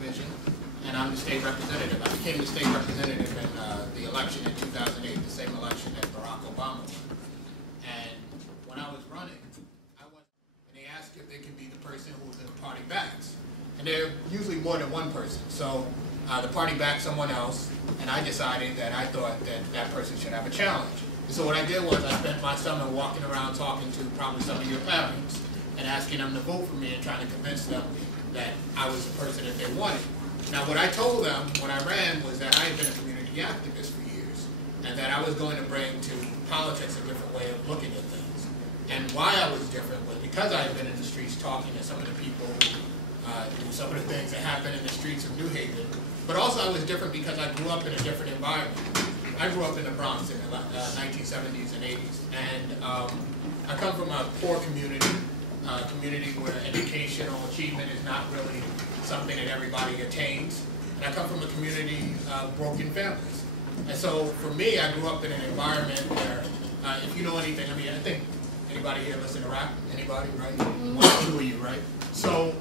division, and I'm the state representative. I became the state representative in the election in 2008, the same election that Barack Obama won. And when I was running, and they asked if they could be the person who was in the party backs. And they're usually more than one person. So the party backed someone else, and I decided that I thought that that person should have a challenge. And so what I did was I spent my summer walking around talking to probably some of your parents and asking them to vote for me and trying to convince them that I was the person that they wanted. Now what I told them when I ran was that I had been a community activist for years, and that I was going to bring to politics a different way of looking at things. And why I was different was because I had been in the streets talking to some of the people who do some of the things that happen in the streets of New Haven. But also I was different because I grew up in a different environment. I grew up in the Bronx in the 1970s and 80s. And I come from a poor community, community where educational achievement is not really something that everybody attains. And I come from a community of broken families. And so for me, I grew up in an environment where, if you know anything, I mean, I think anybody here listen to rap? Anybody, right? One or two of you, right? So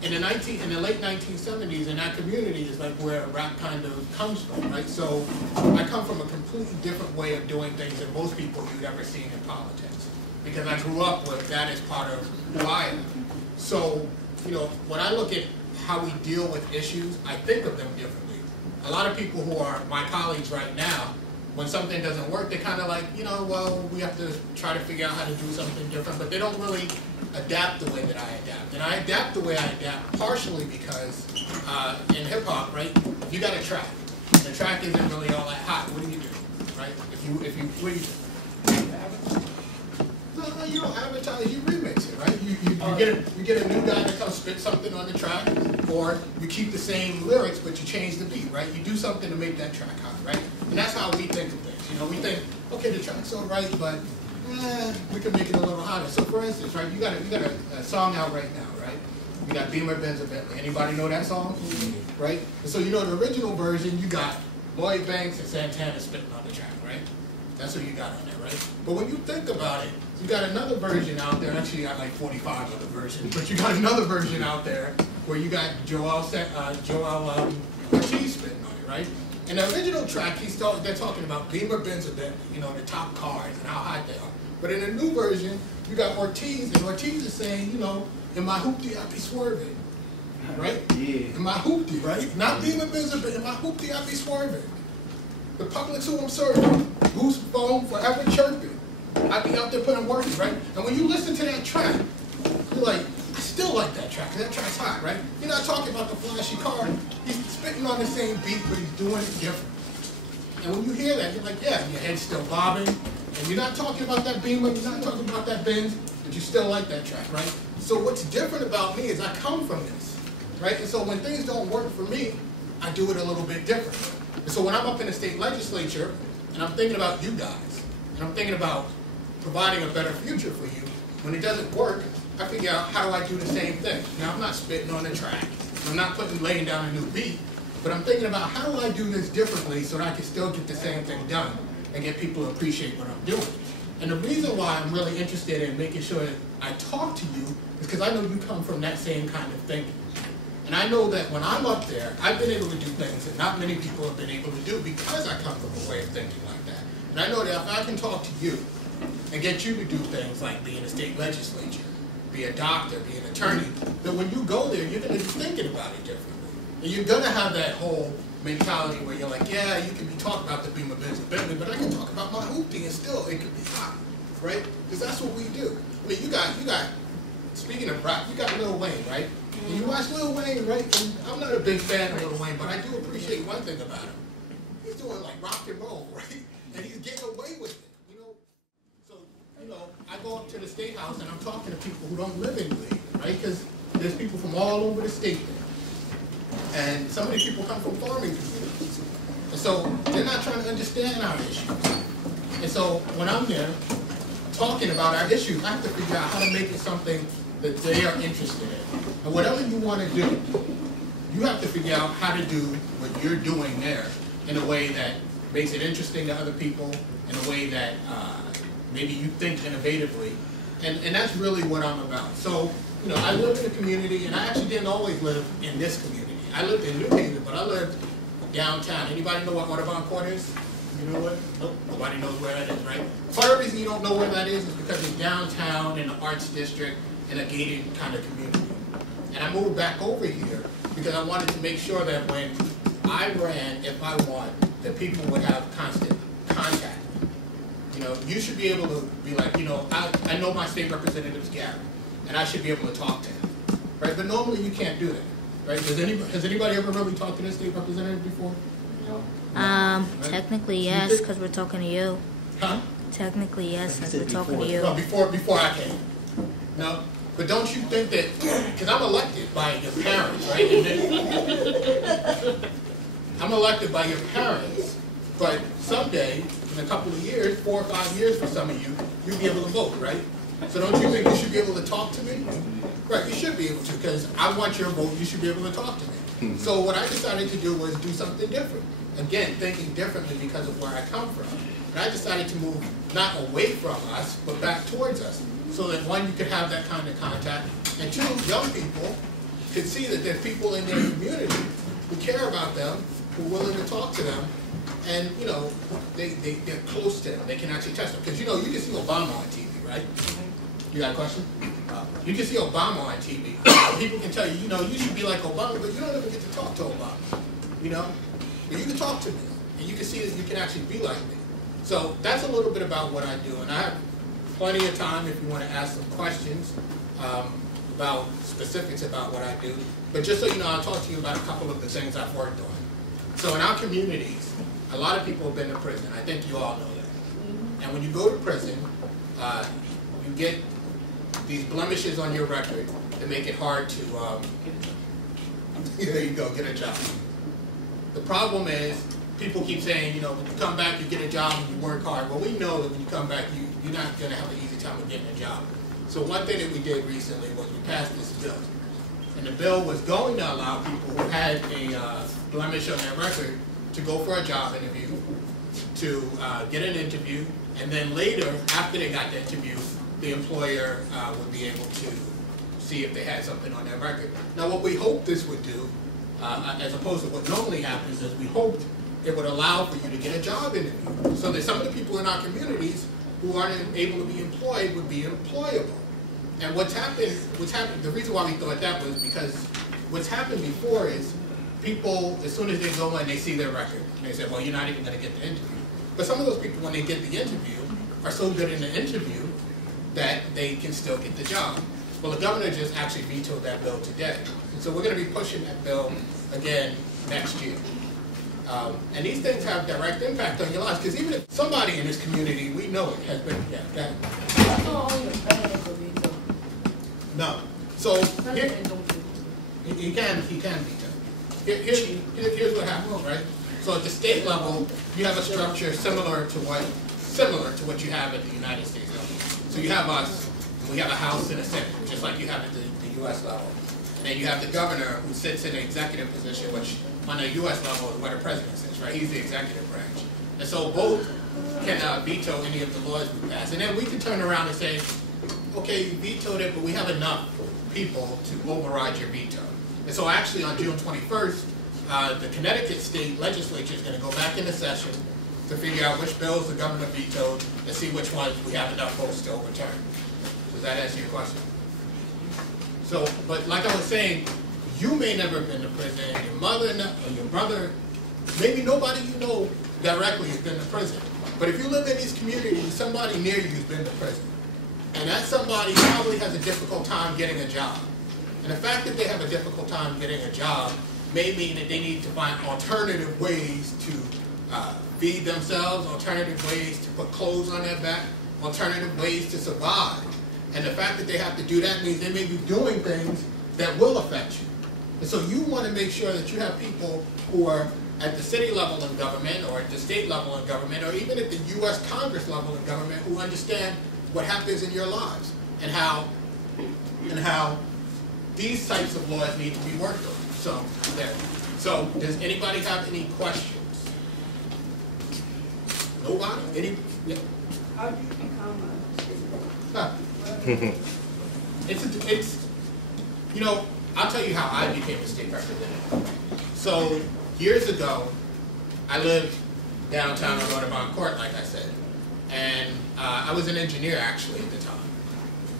in the late 1970s, in that community is like where rap kind of comes from, right? So I come from a completely different way of doing things than most people you'd ever seen in politics, because I grew up with that as part of who I am. So, you know, when I look at how we deal with issues, I think of them differently. A lot of people who are my colleagues right now, when something doesn't work, they're kind of like, you know, well, we have to try to figure out how to do something different, but they don't really adapt the way that I adapt. And I adapt the way I adapt partially because in hip-hop, right, you got a track. The track isn't really all that hot. What do you do, right? What do you do? No, you don't advertise, you remix it, right? You get a new guy to come spit something on the track, or you keep the same lyrics, but you change the beat, right? You do something to make that track hot, right? And that's how we think of things. You know, we think, okay, the track's all right, but we can make it a little hotter. So for instance, right, you got a song out right now, right? You got Beamer, Benz, and Bentley. Anybody know that song? Mm-hmm. Right? And so you know the original version, you got Lloyd Banks and Santana spitting on the track, right? That's what you got on there, right? But when you think about it, you got another version out there. Actually, you got like 45 other versions, but you got another version out there where you got Joel Ortiz spitting on it, right? In the original track, they're talking about Beamer, Benz, and Bentley, you know, the top cars and how hot they are. But in the new version, you got Ortiz, and Ortiz is saying, you know, in my hoopty, I be swerving, right? Yeah. In my hoopty, right? Not Beamer, Benz, but in my hoopty, I be swerving. The public's who I'm serving. Goose phone forever chirping. I be out there putting work, right? And when you listen to that track, you're like, I still like that track, because that track's hot, right? You're not talking about the flashy car. He's spitting on the same beat, but he's doing it different. And when you hear that, you're like, yeah, your head's still bobbing. And you're not talking about that Beamer, you're not talking about that Benz, but you still like that track, right? So what's different about me is I come from this, right? And so when things don't work for me, I do it a little bit different. And so when I'm up in the state legislature, and I'm thinking about you guys, and I'm thinking about providing a better future for you, when it doesn't work, I figure out how do I do the same thing. Now I'm not spitting on the track, I'm not laying down a new beat, but I'm thinking about how do I do this differently so that I can still get the same thing done and get people to appreciate what I'm doing. And the reason why I'm really interested in making sure that I talk to you is because I know you come from that same kind of thinking. And I know that when I'm up there, I've been able to do things that not many people have been able to do because I come from a way of thinking like that. And I know that if I can talk to you and get you to do things like be in the state legislature, be a doctor, be an attorney, that when you go there, you're going to be thinking about it differently. And you're going to have that whole mentality where you're like, yeah, you can be talking about the Beamer, Benz, and Bentley, but I can talk about my hoopty and still it can be hot, right? Because that's what we do. I mean, you got, speaking of rap, you got Lil Wayne, right? And you watch Lil Wayne, right? And I'm not a big fan of Lil Wayne, but I do appreciate one thing about him. He's doing like rock and roll, right? And he's getting away with it, you know? So, you know, I go up to the State House and I'm talking to people who don't live in New Haven, right? Because there's people from all over the state there. And some of these people come from farming communities. And so they're not trying to understand our issues. And so when I'm there talking about our issues, I have to figure out how to make it something that they are interested in. And whatever you want to do, you have to figure out how to do what you're doing there in a way that makes it interesting to other people, in a way that maybe you think innovatively. And that's really what I'm about. So, you know, I live in a community, and I actually didn't always live in this community. I lived in New Haven, but I lived downtown. Anybody know what Audubon Court is? You know what? Nope, nobody knows where that is, right? Part of the reason you don't know where that is because it's downtown in the Arts District in a gated kind of community. And I moved back over here because I wanted to make sure that when I ran, if I won, that people would have constant contact. You know, you should be able to be like, you know, I know my state representative's Gary, and I should be able to talk to him, right? But normally you can't do that, right? Has anybody ever really talked to their state representative before? No. Right? Technically yes, because we're talking to you. Huh? Technically yes, because we're talking to you. No, before I came. No, but don't you think that, because I'm elected by your parents, right? And then, I'm elected by your parents, but someday, in a couple of years, 4 or 5 years for some of you, you'll be able to vote, right? So don't you think you should be able to talk to me? Right, you should be able to, because I want your vote, you should be able to talk to me. So what I decided to do was do something different. Again, thinking differently because of where I come from. And I decided to move not away from us, but back towards us. So that one, you could have that kind of contact, and two, young people could see that there's people in their community who care about them, who are willing to talk to them, and you know, they're close to them. They can actually touch them. Because you know, you can see Obama on TV, right? You got a question? You can see Obama on TV. People can tell you, you know, you should be like Obama, but you don't ever get to talk to Obama. You know? But you can talk to me, and you can see that you can actually be like me. So that's a little bit about what I do, and I have plenty of time if you want to ask some questions about specifics about what I do. But just so you know, I'll talk to you about a couple of the things I've worked on. So in our communities, a lot of people have been to prison. I think you all know that. And when you go to prison, you get these blemishes on your record that make it hard to, there you go, get a job. The problem is, people keep saying, you know, when you come back, you get a job and you work hard. Well, we know that when you come back, you're not going to have an easy time of getting a job. So one thing that we did recently was we passed this bill. And the bill was going to allow people who had a blemish on their record to go for a job interview, to get an interview, and then later, after they got the interview, the employer would be able to see if they had something on their record. Now, what we hoped this would do, as opposed to what normally happens, is we hoped it would allow for you to get a job interview, so that some of the people in our communities who aren't able to be employed would be employable. And what's happened, the reason why we thought that was because what's happened before is people, as soon as they go in, they see their record, and they say, well, you're not even going to get the interview. But some of those people, when they get the interview, are so good in the interview that they can still get the job. Well, the governor just actually vetoed that bill today. And so we're going to be pushing that bill again next year. And these things have direct impact on your lives, because even if somebody in this community, we know it, has been, yeah, that. No. So, he can veto. Here's what happens, right? So at the state level, you have a structure similar to what you have at the United States level. So you have us, we have a House and a Senate, just like you have at the U.S. level. And then you have the governor who sits in an executive position, which on the U.S. level is where the president sits, right? He's the executive branch. And so both can veto any of the laws we pass. And then we can turn around and say, okay, you vetoed it, but we have enough people to override your veto. And so actually on June 21st, the Connecticut state legislature is going to go back into session to figure out which bills the governor vetoed and see which ones we have enough votes to overturn. Does that answer your question? So, but like I was saying, you may never have been to prison, your mother or your brother, maybe nobody you know directly has been to prison. But if you live in these communities, somebody near you has been to prison. And that somebody probably has a difficult time getting a job. And the fact that they have a difficult time getting a job may mean that they need to find alternative ways to feed themselves, alternative ways to put clothes on their back, alternative ways to survive. And the fact that they have to do that means they may be doing things that will affect you. And so you want to make sure that you have people who are at the city level in government, or at the state level in government, or even at the U.S. Congress level in government, who understand what happens in your lives and how these types of laws need to be worked on. So there. So does anybody have any questions? Nobody? Any? Yeah. How do you become a It's you know, I'll tell you how I became a state representative. So years ago, I lived downtown on Audubon Court, like I said, and I was an engineer actually at the time.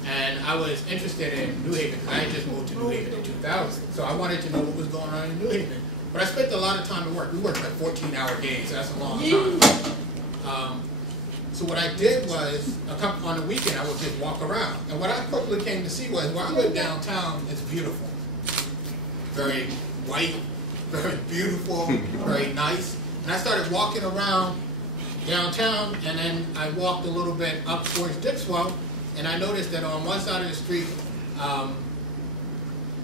And I was interested in New Haven because I had just moved to New Haven in 2000. So I wanted to know what was going on in New Haven. But I spent a lot of time at work. We worked like 14-hour days. That's a long time. So what I did was, on the weekend, I would just walk around. And what I quickly came to see was, where I live downtown, it's beautiful. Very white, very beautiful, very nice. And I started walking around downtown, and then I walked a little bit up towards Dixwell, and I noticed that on one side of the street,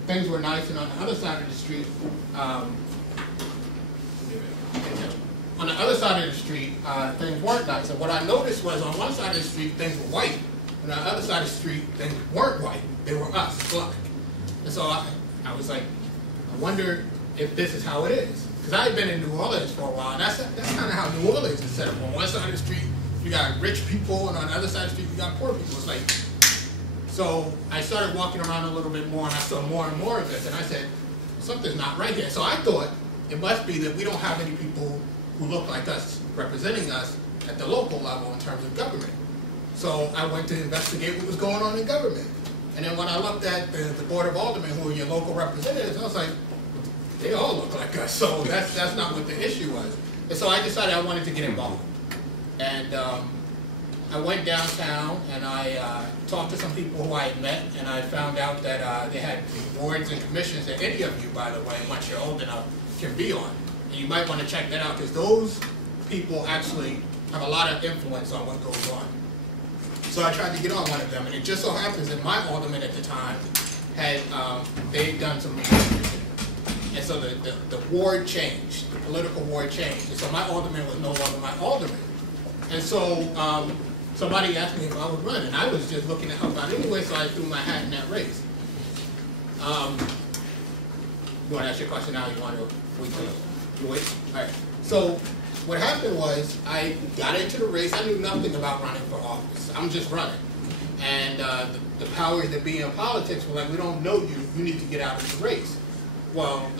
things were nice, and on the other side of the street, things weren't nice. And what I noticed was, on one side of the street, things were white, and on the other side of the street, things weren't white. They were us, black. And so I was like, I wonder if this is how it is. Because I had been in New Orleans for a while, and that's kind of how New Orleans is set up. On one side of the street, you got rich people, and on the other side of the street, you got poor people. It's like, so I started walking around a little bit more, and I saw more and more of this, and I said, something's not right here. So I thought it must be that we don't have any people who look like us representing us at the local level in terms of government. So I went to investigate what was going on in government. And then when I looked at the Board of Aldermen, who are your local representatives, I was like, they all look like us. So that's not what the issue was. And so I decided I wanted to get involved. And I went downtown and I talked to some people who I had met, and I found out that they had boards and commissions that any of you, by the way, once you're old enough, can be on. And you might want to check that out, because those people actually have a lot of influence on what goes on. So I tried to get on one of them, and it just so happens that my alderman at the time had, they'd done some research. And so the ward changed, the political ward changed. And so my alderman was no longer my alderman. And so somebody asked me if I would run, and I was just looking to help out anyway, so I threw my hat in that race. You want to ask your question now? You want to wait? You wait? All right. So what happened was I got into the race. I knew nothing about running for office. I'm just running. And the powers that be in politics were like, we don't know you. You need to get out of the race. Well,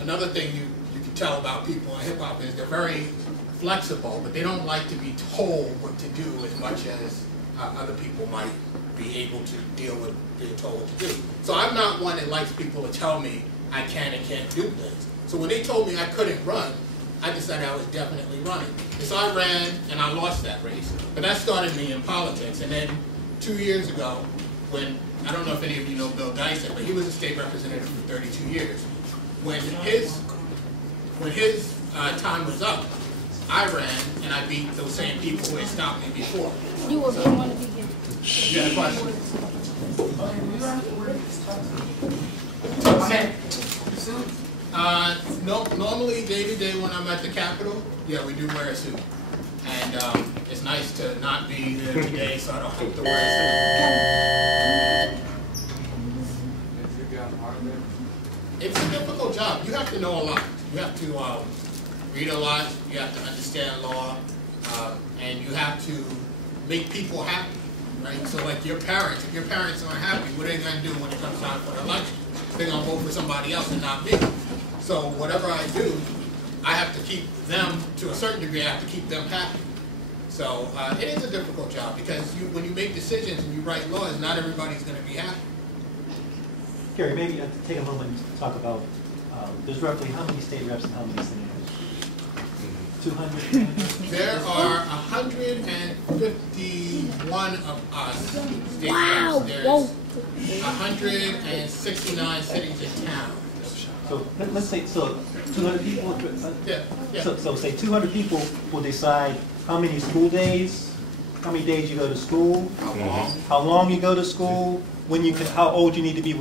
another thing you can tell about people in hip-hop is they're very flexible, but they don't like to be told what to do as much as other people might be able to deal with being told what to do. So I'm not one that likes people to tell me I can and can't do things. So when they told me I couldn't run, I decided I was definitely running. And so I ran, and I lost that race. But that started me in politics. And then 2 years ago, when, I don't know if any of you know Bill Dyson, but he was a state representative for 32 years. When his time was up, I ran, and I beat those same people who had stopped me before. You were one of the You had a question? No, normally day to day when I'm at the Capitol, yeah, we do wear a suit. And it's nice to not be there today, so I don't have to wear a suit. It's a difficult job. You have to know a lot. You have to read a lot. You have to understand law. And you have to make people happy, right? So like your parents, if your parents aren't happy, what are they going to do when it comes time for the election? They're going to vote for somebody else and not me. So whatever I do, I have to keep them, to a certain degree, I have to keep them happy. So it is a difficult job, because when you make decisions and you write laws, not everybody's going to be happy. Gary, maybe take a moment to talk about, there's roughly how many state reps and how many senators? 200? There are 151 of us state reps. There's 169 cities and towns. So let's say, 200 people, Yeah. so say 200 people will decide how many school days, how many days you go to school, how long you go to school, when you can, how old you need to be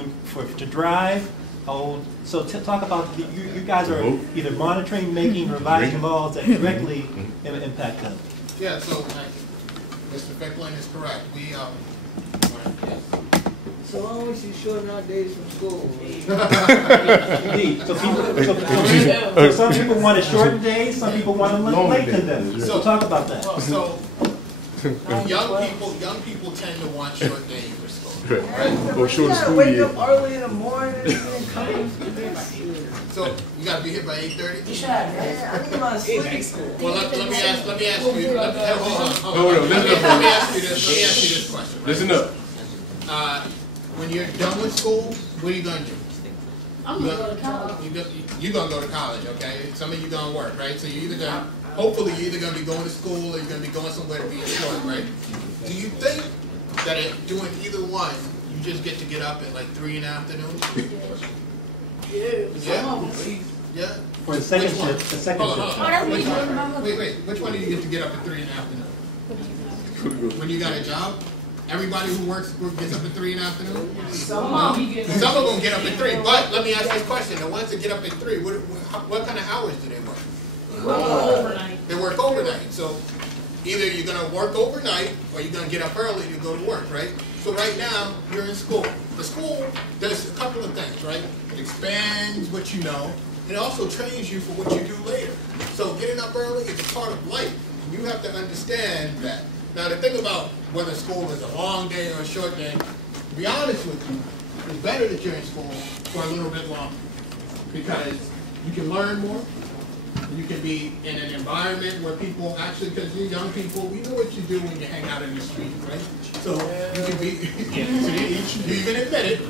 to drive, how old. So talk about, you guys are either monitoring, making, revising laws that directly impact them. Yeah, so Mr. Ficklin is correct. We, So long as you shorten our days from school. Indeed. So some people want to shorten days, some people want to lengthen them. So talk about that. So young people tend to want short days for school. Right. Or short school wake year. up early in the morning and then come to this. So you gotta be here by 8:30? You should have, man. I need my sleep in school. Well, let me ask you, Hold on, listen up. let me ask you this question. Right? Listen up. When you're done with school, what are you gonna do? I'm gonna go to college. You're gonna go to college, okay? Some of you gonna work, right? So you're either gonna, hopefully you're either gonna be going to school or you're gonna be going somewhere to be employed, right? Do you think that doing either one, you just get to get up at like 3 in the afternoon? Yeah? For the second Which one? shift, the second Hold on, shift. hold on. Which one? Wait, which one do you get to get up at 3 in the afternoon? When you got a job? Everybody who works gets up at 3 in the afternoon? Some of them get up at 3, but let me ask this question. The ones that get up at 3, what kind of hours do they work? Overnight. They work overnight. So either you're going to work overnight or you're going to get up early to go to work, right? So right now, you're in school. The school does a couple of things, right? It expands what you know. It also trains you for what you do later. So getting up early is a part of life. And you have to understand that. Now, the thing about whether school is a long day or a short day, to be honest with you, it's better that you're in school for a little bit longer because you can learn more. You can be in an environment where people actually, because you're young people, we know what you do when you hang out in the street, right? So you can be, you even admit it,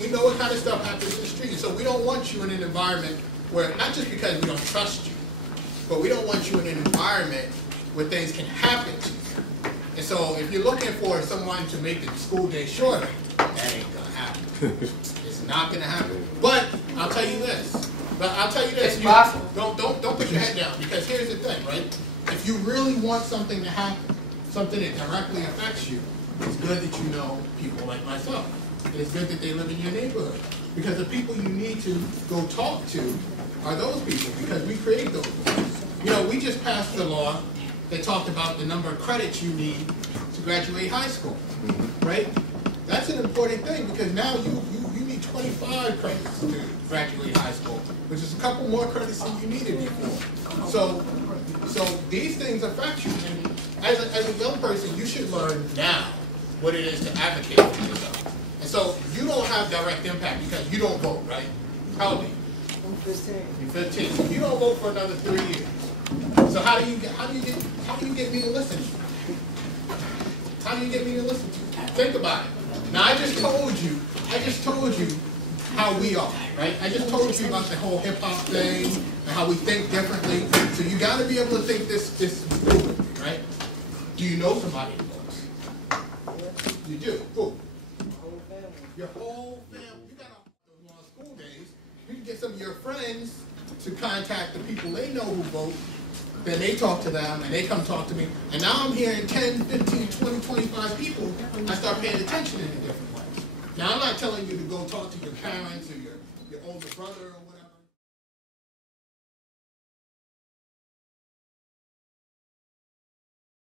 we know what kind of stuff happens in the street. So we don't want you in an environment where, not just because we don't trust you, but we don't want you in an environment where things can happen to you. And so if you're looking for someone to make the school day shorter, that ain't gonna happen. It's not gonna happen. But I'll tell you this. It's possible. Don't put your head down, because here's the thing, right? If you really want something to happen, something that directly affects you, it's good that you know people like myself. It's good that they live in your neighborhood. Because the people you need to go talk to are those people, because we create those people. You know, we just passed the law that talked about the number of credits you need to graduate high school, right? That's an important thing, because now you need 25 credits to graduate high school, which is a couple more credits than you needed before. So these things affect you. And as a young person, you should learn now what it is to advocate for yourself. And so you don't have direct impact because you don't vote, right? How old are you? I'm 15. You're 15. So you don't vote for another 3 years. So how do you get me to listen to you? How do you get me to listen to you? Think about it. Now I just told you how we are, right? I just told you about the whole hip hop thing and how we think differently. So you got to be able to think this fluidly, right? Do you know somebody who votes? You do. Who? Your whole family. You got on school days. You can get some of your friends to contact the people they know who vote. Then they talk to them, and they come talk to me. And now I'm hearing 10, 15, 20, 25 people. I start paying attention in a different way. Now, I'm not telling you to go talk to your parents or your older brother or